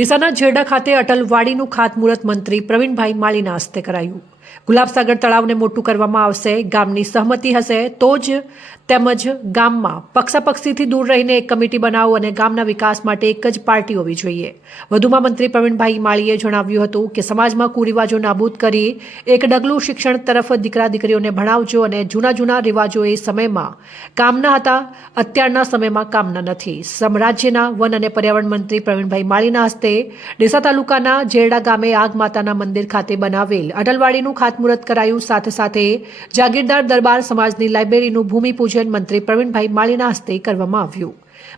ડીસાના જેરડા ખાતે અટલવાડીનું ખાતમુહૂર્ત મંત્રી પ્રવીણભાઈ માળીના હસ્તે કરાયું। ગુલાબસાગર તળાવને મોટું કરવામાં આવશે, ગામની સહમતિ હશે તો જ, તેમજ ગામમાં પક્ષાપક્ષીથી દૂર રહીને એક કમિટી બનાવો અને ગામના વિકાસ માટે એક જ પાર્ટી હોવી જોઈએ। વધુમાં મંત્રી પ્રવીણભાઈ માળીએ જણાવ્યું હતું કે સમાજમાં કુરિવાજો નાબૂદ કરી એક ડગલું શિક્ષણ તરફ દીકરા દીકરીઓને ભણાવજો અને જૂના રિવાજો એ સમયમાં કામના હતા, અત્યારના સમયમાં કામના નથી। રાજ્યના વન અને પર્યાવરણ મંત્રી પ્રવીણભાઈ માળીના હસ્તે ડીસા તાલુકાના જેરડા ગામે આગ માતાના મંદિર ખાતે બનાવેલ અટલવાડીનું ખાતમુહૂર્ત કરાયું। સાથે સાથે જાગીરદાર દરબાર સમાજની લાઇબ્રેરીનું ભૂમિપૂજન મંત્રી પ્રવીણભાઈ માળીના હસ્તે કરવામાં આવ્યું।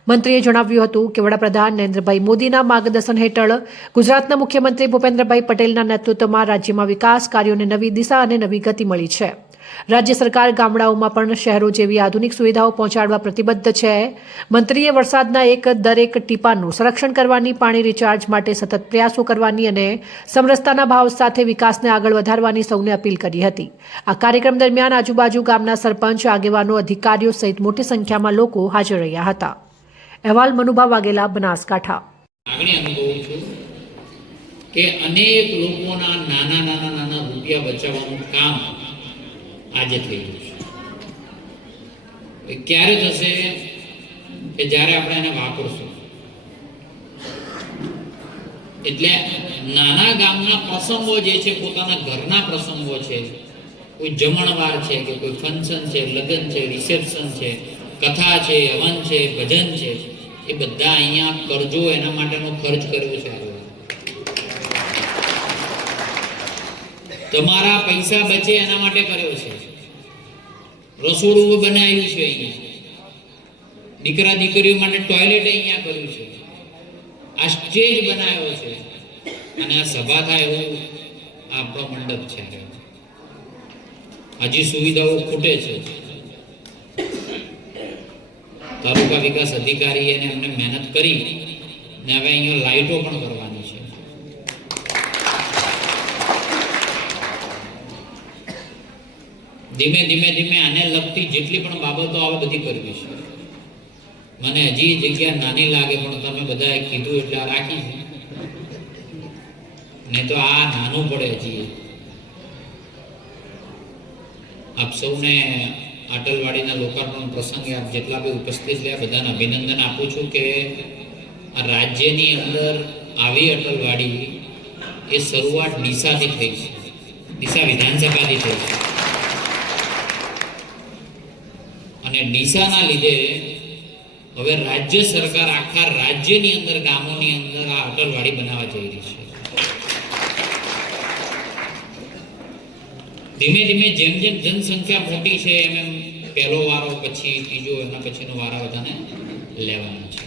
મંત્રીએ જણાવ્યું હતું કે વડાપ્રધાન નરેન્દ્રભાઈ મોદીના માર્ગદર્શન હેઠળ ગુજરાતના મુખ્યમંત્રી ભૂપેન્દ્રભાઈ પટેલના નેતૃત્વમાં રાજ્યમાં વિકાસ કાર્યોને નવી દિશા અને નવી ગતિ મળી છે। રાજ્ય સરકાર ગામડાઓમાં પણ શહેરો જેવી આધુનિક સુવિધાઓ પહોંચાડવા પ્રતિબદ્ધ છે। મંત્રીએ વરસાદના દરેક ટીપાનું સંરક્ષણ કરવાની, પાણી રિચાર્જ માટે સતત પ્રયાસો કરવાની અને સમરસતાના ભાવ સાથે વિકાસને આગળ વધારવાની સૌને અપીલ કરી હતી। આ કાર્યક્રમ દરમિયાન આજુબાજુ ગામના સરપંચ, આગેવાનો, અધિકારીઓ સહિત મોટી સંખ્યામાં લોકો હાજર રહ્યા હતા। અહેવાલ મનુભા વાઘેલા, બનાસકાંઠા। કે અનેક લોકોના નાના રૂપિયા બચાવવાનું કામ આજે થઈ ગયું છે। ક્યારે થશે કે જ્યારે આપણે એને વાપરશું। એટલે નાના ગામના પ્રસંગો જે છે, પોતાના ઘરના પ્રસંગો છે, કોઈ જમણવાર છે કે કોઈ ફંક્શન છે, લગ્ન છે, રિસેપ્શન છે, કથા છે, હવન છે, ભજન છે, એ બધા અહીંયા કરજો એના માટેનો ખર્ચ કર્યો છે। તમારા પૈસા બચે એના માટે કર્યો છે। રસોડું બનાવ્યું છે, અહીંયા દીકરા દીકરીઓ માટે ટોયલેટ અહીંયા કર્યું છે, આ સ્ટેજ બનાવ્યો છે અને આ સભા થાય એવું આપણો મંડપ છે। હજી સુવિધાઓ ખૂટે છે। તાલુકા વિકાસ અધિકારી એને અમને મહેનત કરી ને હવે અહીંયા લાઇટો પણ કરવાની છે। ધીમે ધીમે આને લગતી જેટલી પણ બાબતો આવે બધી કરવી છે। મને હજી જગ્યા નાની લાગે પણ તમે બધાએ કીધું એટલે આ રાખી છે, નહીં તો આ નાનું પડે હજી। આપ સૌને અટલવાડીના લોકાર્પણ પ્રસંગે આપ જેટલા બી ઉપસ્થિત રહ્યા બધાને અભિનંદન આપું છું કે આ રાજ્યની અંદર આવી અટલવાડી એ શરૂઆત ડીસાથી થઈ છે, ડીસા વિધાનસભાથી થઈ છે અને ડીસાના લીધે હવે રાજ્ય સરકાર આખા રાજ્યની અંદર ગામોની અંદર આ અટલવાડી બનાવવા જઈ રહી છે। ધીમે જેમ જનસંખ્યા મોટી છે એમ પહેલો વારો, પછી ત્રીજો, એના પછીનો વારા બધાને લેવાનો છે।